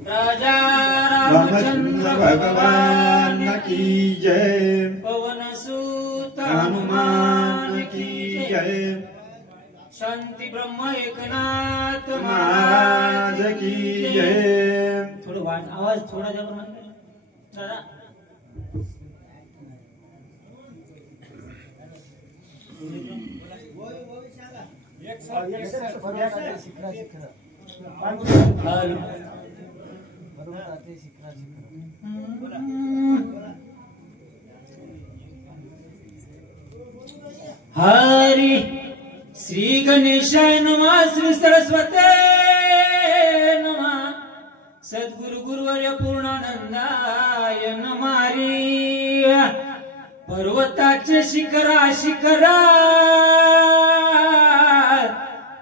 राजा रामचंद्र भगवान की जय। पवन सूत हनुमान की जय। शांती ब्रह्म एकनाथ महाराज की जय। थोडं आवाज थोडा द्या बरं दादा। हरी श्री गणेशाय नमः। श्री सरस्वते नमः। सद्गुरु गुरुवर्य पूर्णानंदाय नमः। पर्वताचे शिखरा शिखरा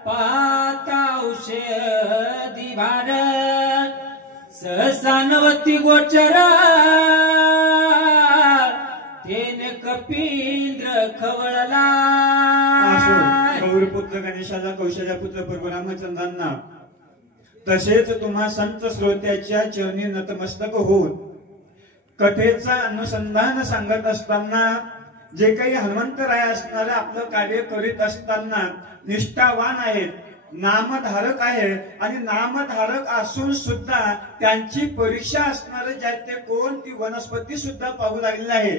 पाहता औषधी भार सहसानवती गोचरा तेने कपिंद्र खवळला। गौरपुत्र गणेशाला कौशल्यापुत्र प्रभू रामचंद्रांना तसेच तुम्हा संत श्रोत्याच्या चरणी नतमस्तक होऊन कथेचा अनुसंधान सांगत असताना जे काही हनुमंतराय असणारे आपलं कार्य करीत असताना निष्ठावान आहेत, नामधारक आहे आणि नामधारक असून सुद्धा त्यांची परीक्षा असणारे ज्या ते कोण ती वनस्पती सुद्धा पाहू लागलेली आहे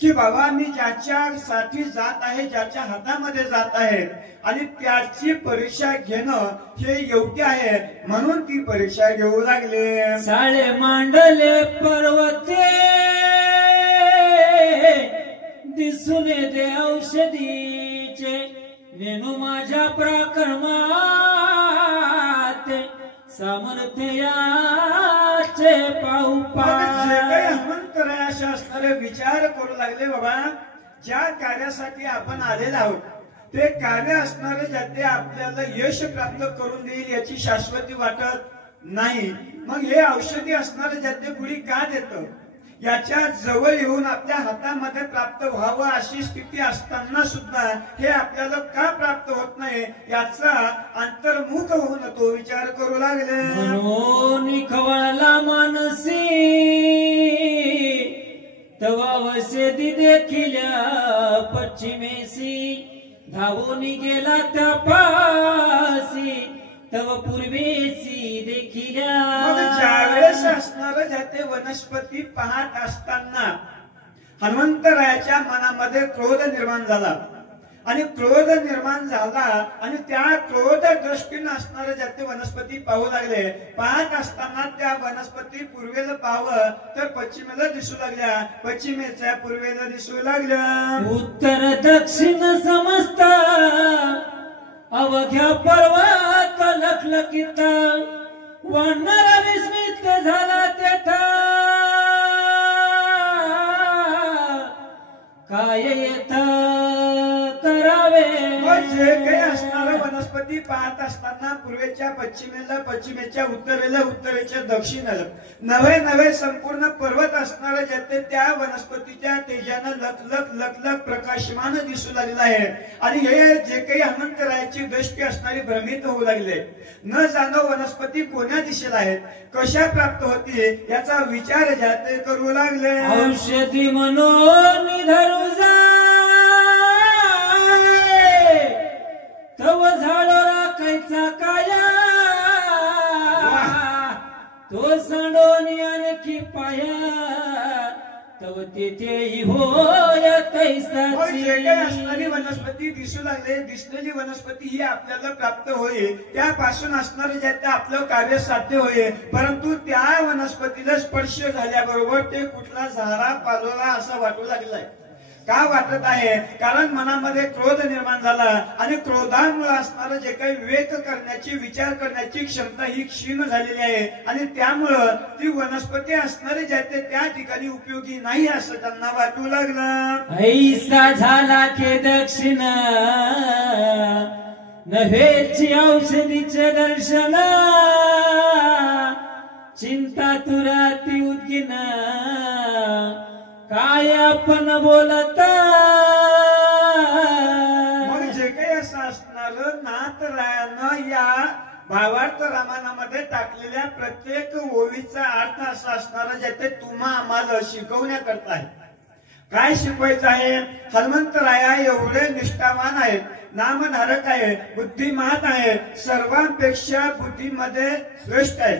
की बाबा मी ज्याच्यासाठी जात आहे, ज्याच्या हातामध्ये जात आहे आणि त्याची परीक्षा घेणं हे योग्य आहे म्हणून ती परीक्षा घेऊ लागले। साळे मांडले पर्वते दिसून दे औषधीचे नेणू माझ्या पराक्रमात सामर्थ्याचे पाहू हनुमंतराय असे असणारे विचार करू लागले बाबा ज्या कार्यासाठी आपण आलेले आहोत ते कार्य असणारे ज्याते आपल्याला यश प्राप्त करून देईल याची शाश्वती वाटत नाही। मग हे औषधी असणारे ज्याते कुणी का देतं याच्या जवळ येऊन आपल्या हातामध्ये प्राप्त व्हावं अशी स्थिती असताना सुद्धा हे आपल्याला का प्राप्त होत नाही याचा अंतर्मुख होऊन तो विचार करू लागले। म्हणून खवळला मानसी तवा वसेदी देखील पश्चिमेसी धावून गेला त्या पासी तव पूर्वेसी देखील। ज्यावेळेस असणारं ज्याते वनस्पती पाहत असताना हनुमंतरायाच्या मनामध्ये क्रोध निर्माण झाला आणि क्रोध निर्माण झाला आणि त्या क्रोध दृष्टीने असणारे ज्याते वनस्पती पाहू लागले। पाहत असताना त्या वनस्पती पूर्वेला पाहावं तर पश्चिमेला दिसू लागल्या, पश्चिमेच्या पूर्वेला दिसू लागल्या। उत्तर दक्षिण समजत अवघ्या पर्वत लखलखित वानर विस्मित झाला तेथा काय येत करावे। जे काही असणारं वनस्पती पाहत असताना पूर्वेच्या पश्चिमेला, पश्चिमेच्या उत्तरेला, उत्तरेच्या दक्षिणेला नवे नवे संपूर्ण पर्वत असणारे ज्याते त्या वनस्पतीच्या तेजानं लखलख लखलख प्रकाशमान दिसू लागलेला आहे आणि हे जे काही हनुमंतरायाची दृष्टी असणारी भ्रमित होऊ लागले। न जाणो वनस्पती कोण्या दिशेला आहेत, कशा प्राप्त होती याचा विचार ज्याते करू लागले। औषधी म्हणून धरू तव झाडो राखायचा काया तो सांडोनी आणखी पाया तव तेथेही होय तैसाची। असणारी वनस्पती दिसू लागले, दिसलेली वनस्पती ही आपल्याला प्राप्त होईल, त्यापासून असणारे ज्यात आपलं कार्य साध्य होईल, परंतु त्या वनस्पतीला स्पर्श झाल्याबरोबर ते कुठला झाडा पालोला असं वाटू लागलाय। का वाटत आहे कारण मनामध्ये क्रोध निर्माण झाला आणि क्रोधामुळे असणारं जे काही विवेक करण्याची विचार करण्याची क्षमता ही क्षीण झालेली आहे आणि त्यामुळं ती वनस्पती असणारे ज्याते त्या ठिकाणी उपयोगी नाही असं त्यांना वाटू लागलं। ऐसा झाला के दक्षिण नव्हेची औषधीचे दर्शन चिंता तुराती उद्गिन काय आपण बोलता। मग जे काही असं असणार नाथरायानं या भावार्थ रामायणामध्ये टाकलेल्या प्रत्येक ओळीचा अर्थ असा असणारा ज्याचे तुम्हा आम्हाला शिकवण्याकरता आहे. काय शिकवायचं आहे? हनुमंतराया एवढे निष्ठावान आहेत, नामधारक आहे, बुद्धिमान आहे, सर्वांपेक्षा बुद्धीमध्ये श्रेष्ठ आहे.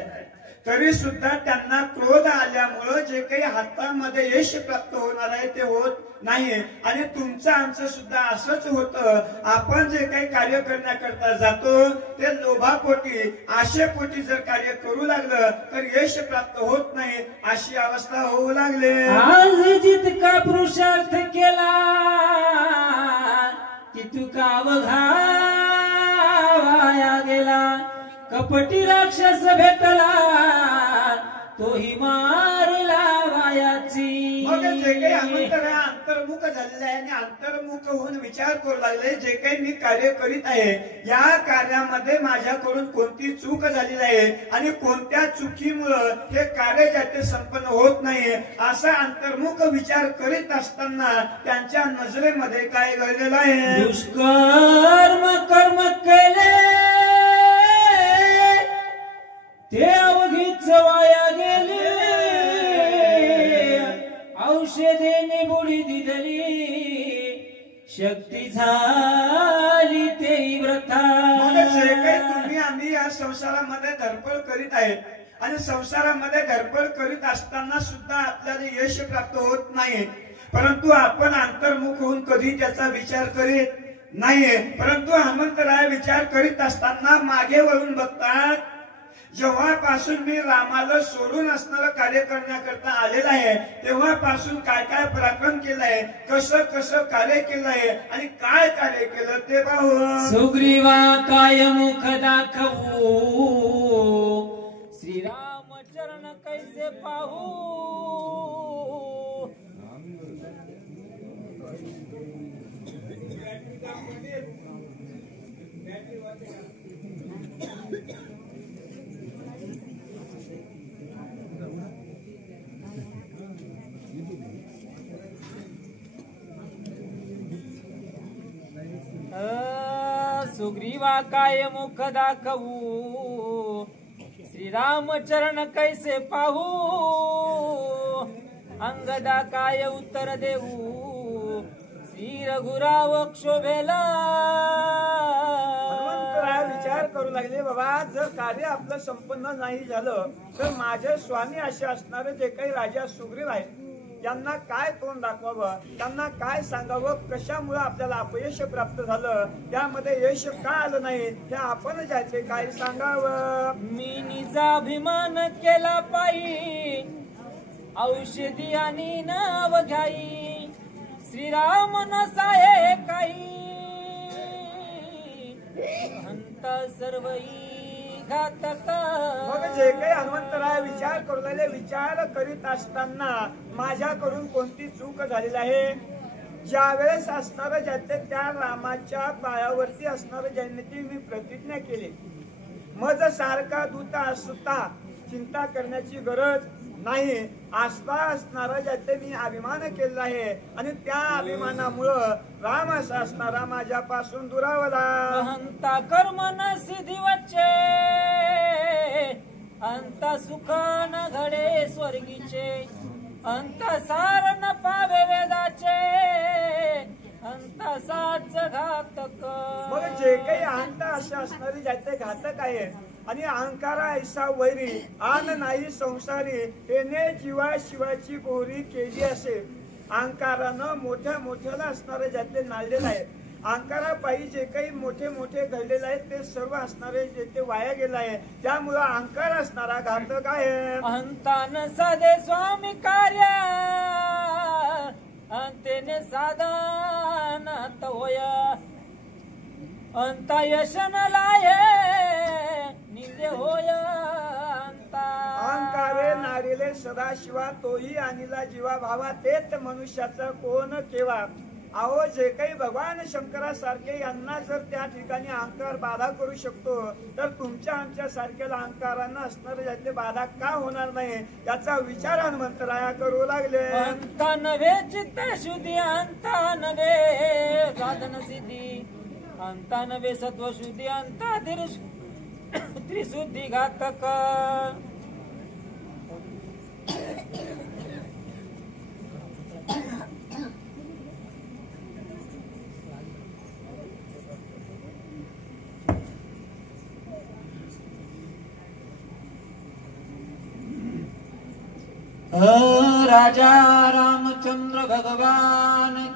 तरी सुद्धा त्यांना क्रोध आल्यामुळं जे काही हातामध्ये यश प्राप्त होणार आहे ते होत नाही. आणि तुमचं आमचं सुद्धा असंच होतं. आपण जे काही कार्य करण्याकरता जातो ते लोभापोटी आशेपोटी जर कार्य करू लागलं तर यश प्राप्त होत नाही, अशी अवस्था होऊ लागली. आज जितका पुरुषार्थ केला तितका अवघा वाया गेला. कपटी राक्षस भेटला तोही मारला वायाची. मग जे काही अंतर्मुख झालेलं आहे आणि अंतर्मुख होऊन विचार करू लागले, जे काही मी कार्य करीत आहे या कार्यामध्ये माझ्याकडून कोणती चूक झालेली आहे आणि कोणत्या चुकीमुळं हे कार्य ज्याचे संपन्न होत नाही, असा अंतर्मुख विचार करीत असताना त्यांच्या नजरेमध्ये काय घडलेलं आहे? दुष्कर्म कर्म केले ते अवघीच वाया गेले. औषधेने बुडी दिली शक्ती झाली ते व्रता. जे काही तुम्ही आम्ही या संसारामध्ये धडपड करीत आहे आणि संसारामध्ये धडपड करीत असताना सुद्धा आपल्याला यश प्राप्त होत नाही, परंतु आपण अंतर्मुख होऊन कधी त्याचा विचार करीत नाही. परंतु हनुमंतराय विचार करीत असताना मागे वळून बघतात. जेव्हापासून मी रामाला सोडून असणारं कार्य करण्याकरता आलेला आहे तेव्हापासून काय काय पराक्रम केलाय, कसं कसं कार्य केलंय आणि काय कार्य केलं ते पाहू. सुग्रीवा काय मुख दाखवू, श्रीराम चरण कैसे पाहू. सुग्रीवा काय मुख दाखवू, श्रीराम चरण कैसे पाहू. अंगदा काय उत्तर देऊ, श्री रघुराव क्षोभेला. विचार करू लागले, बाबा जर कार्य आपलं संपन्न नाही झालं तर माझे स्वामी असे असणारे जे काही राजा सुग्रीव आहेत यांना काय तोंड दाखवावं, त्यांना काय सांगावं, कशामुळे आपल्याला अपयश प्राप्त झालं, त्यामध्ये यश का आलं नाही हे आपण ज्याचे काय सांगावं. मी निजा अभिमान केला पायी, औषधी आणि नाव घ्याई, श्रीराम नसाये काही. हंत सर्वई घातक. मग जे काही हनुमंतराय विचार करू लागले, विचार करीत असताना माझ्याकडून कोणती चूक झालेली आहे. ज्या वेळेस असणारं ज्याचे त्या रामाच्या पायावरती असणारं ज्यांनी मी प्रतिज्ञा केली, मज सारखा दूता असता चिंता करण्याची गरज नाही, आसपा असणारा ज्याचे मी अभिमान केलेला आहे आणि त्या अभिमानामुळं राम असा असणारा माझ्यापासून दुरावला. अहंता कर्म न सिद्धी वच्चे, अंत सुख न घडे स्वर्गीचे, अंत सार न पावे वेदाचे, अंत साच घातक. मग जे काही अहंता असे असणारे ज्याचे घातक आहे आणि अहंकारा ऐसा वैरी आन नाही संसारी, त्याने जीवा शिवाची बोरी केली असे. अहंकारानं मोठ्या मोठ्याला असणारे ज्याचे नाळलेलं आहे, अहंकारापायी जे काही मोठे मोठे घडलेले आहेत ते सर्व असणारे जे ते वाया गेलं आहे, त्यामुळं अहंकार असणारा घातक आहे. अहंतान साधे स्वामी कार्य, अंतेने साधनात होय, अंता यशन लाये निंदे होय. अहंकारे नारीले सदाशिवा, तोही आणिला जीवा भावा, तेच मनुष्याचं कोण केव्हा. अहो जे काही भगवान शंकरासारखे यांना जर त्या ठिकाणी अहंकार बाधा करू शकतो तर तुमच्या आमच्या सारख्याला अहंकारांना असणारे ज्याचे बाधा का होणार नाही याचा विचार हनुमंतराया करू लागले. अंता नव्हे चित्त शुद्धी, अंता नव्हे साधन सिद्धी, अंता नव्हे सत्व शुद्धी, अंता त्रिशुद्धी घातक राजा रामचंद्र भगवान